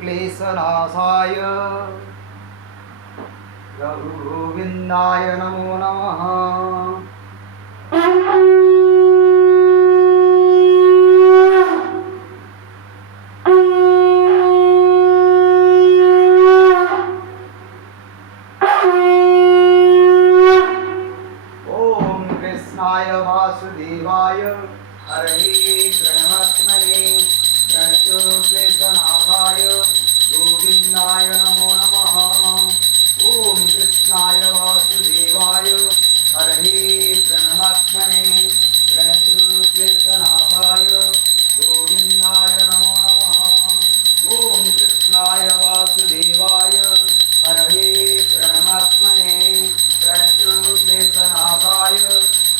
क्लेशनाशाय रघुगोविन्दाय नमो नमः। ओम कृष्णाय वासुदेवाय हरये प्रणमात्मने प्रणतक्लेशनाशाय गोविन्दाय नमो नमः। ओम कृष्णाय वासुदेवाय हरये प्रणमात्मने प्रणतक्लेशनाशाय गोविन्दाय नमो नमः। ओम कृष्णाय वासुदेवाय हरये प्रणमात्मने प्रणतक्लेशनाशाय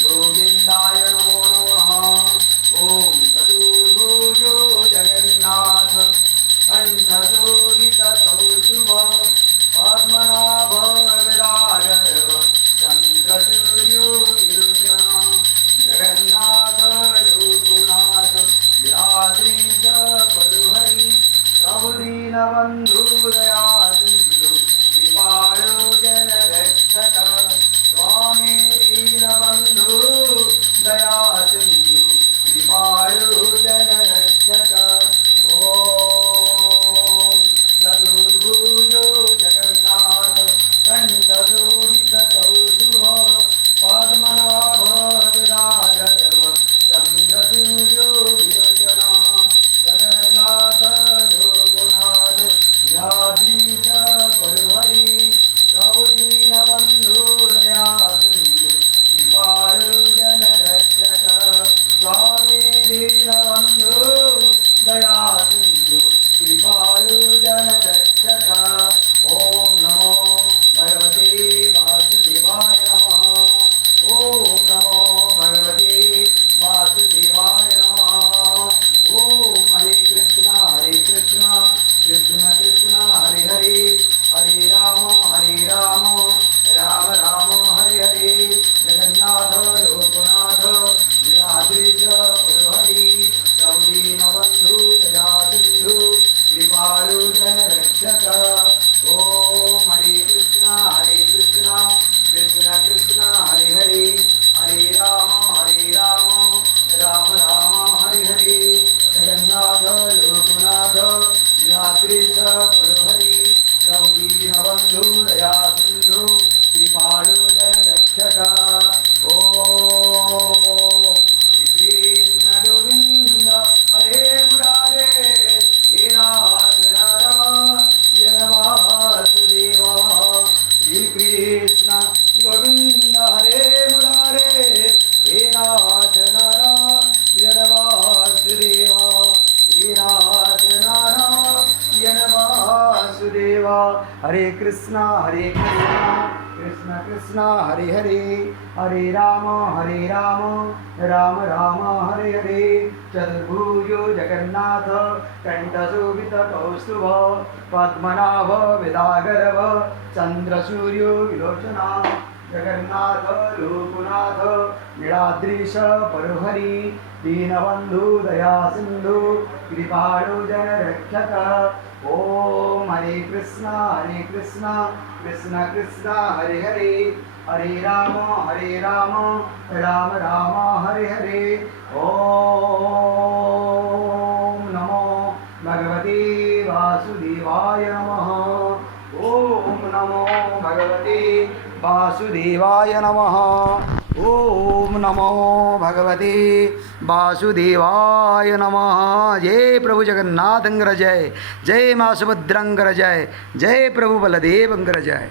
गोविन्दाय नमो नमः। ओम चतुर्भुजो जगन्नाथ पंचशोभितौ शुभः पद्मनाभ विराजः चन्द्रसूर्यो विलोचनः जगन्नाथ लोकनाथ व्याधीश परुहरि प्रभु दीनबन्धु दयासिन्धु कृपालो जनरक्षक स्वामी दीनबन्धु दयासिन्धु कृपालो जनरक्षक। ओम चतुर्भुजो जगन्नाथ कंठशोभितौ शुभः पद्मनाभ विराजः चन्द्रसूर्यो विलोचनः जगन्नाथ लोकनाथ व्याधीश परुहरि प्रभु दीनबन्धु दयासिन्धु कृपालो जनरक्षक स्वामी दीनबन्धु दयासिन्धु कृपालो जनरक्षक। ओम नमो भगवते वासुदेवाय नमः। ओम नमो भगवते वासुदेवाय नमः। ओम हरे कृष्णा कृष्ण कृष्ण हरे हरे हरे राम राम राम हरे हरे जगन्नाथ लोकनाथ विराधीश परुहरि प्रभु दीनबन्धु दयासिन्धु कृपालो जनरक्षक। ओम हरे कृष्णा कृष्ण कृष्ण हरे हरे हरे राम राम हरे हरे जगन्नाथ लोकनाथ विराधीश परुहरि प्रभु दीनबन्धु दयासिन्धु कृपालो जनरक्षक। ओम श्री कृष्ण गोविंद हरे मुरारे हे नाथ नारायण वासुदेवा। श्री कृष्ण गोविंद हरे मुरारे हे नाथ नारायण वासुदेवा। हे नाथ नारायण वासुदेवा। हरे कृष्णा कृष्ण कृष्ण हरे हरे हरे राम राम हरे हरे चतुर्भुजो जगन्नाथ कंठशोभितकौस्तुभ पद्मनाभ विदागरव चन्द्रसूर्यो विलोचना जगन्नाथ लोकनाथ नीलाद्रीश परुहरि दीनबन्धु दयासिन्धु कृपालो जनरक्षक। ओम हरे कृष्णा कृष्ण कृष्ण हरे हरे हरे राम राम हरे हरे। ओम नमो भगवते वासुदेवाय नमः। ओम नमो भगवते वासुदेवाय नमः। ओम नमो भगवते वासुदेवाय नमः। जय प्रभु जगन्नाथंगर जय जय माँ सुभद्रंगर जय जय प्रभु बलदेवंगर जय।